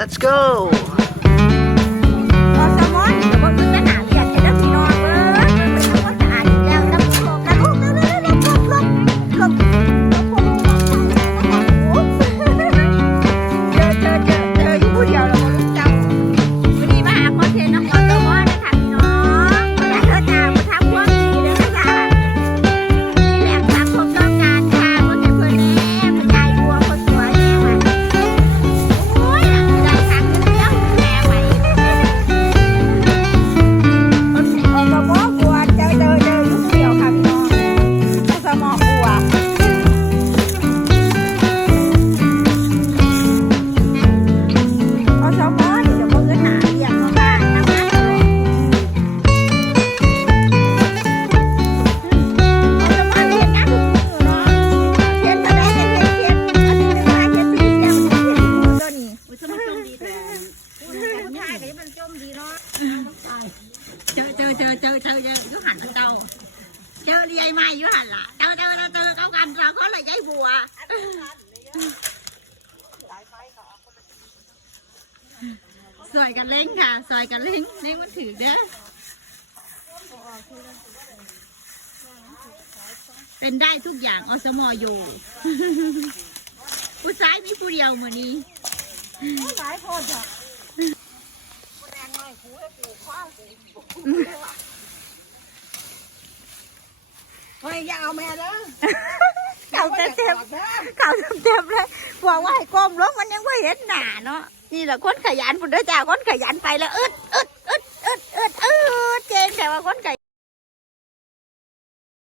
let's go เจอเจอเจอเจอเจอเจอยุหันเจ้าเจอเรียไม่ยุหันล่ะเจอเจอเจอเจอเข้ากันเราก็เลยย้ายบัวซอยกันเล้งค่ะซอยกันเล้งเล้งมันถือเด้อเป็นได้ทุกอย่างอสมอยู่ผู้ชายมีผู้เดียวมือนี้หลายคนจ้ะ เฮ้ยอย่าเอาแม่เด้อเก่าเต็มเต็มเก่าเต็มเต็มเลยบอกว่าให้ก้มลงมันยังไม่เห็นหนาเนาะนี่แหละคนขยันพุ่นเด้อจ้าคนขยันไปแล้วอึดอึดอึดอึดอึดอึดเจงแต่ว่าคนขยัน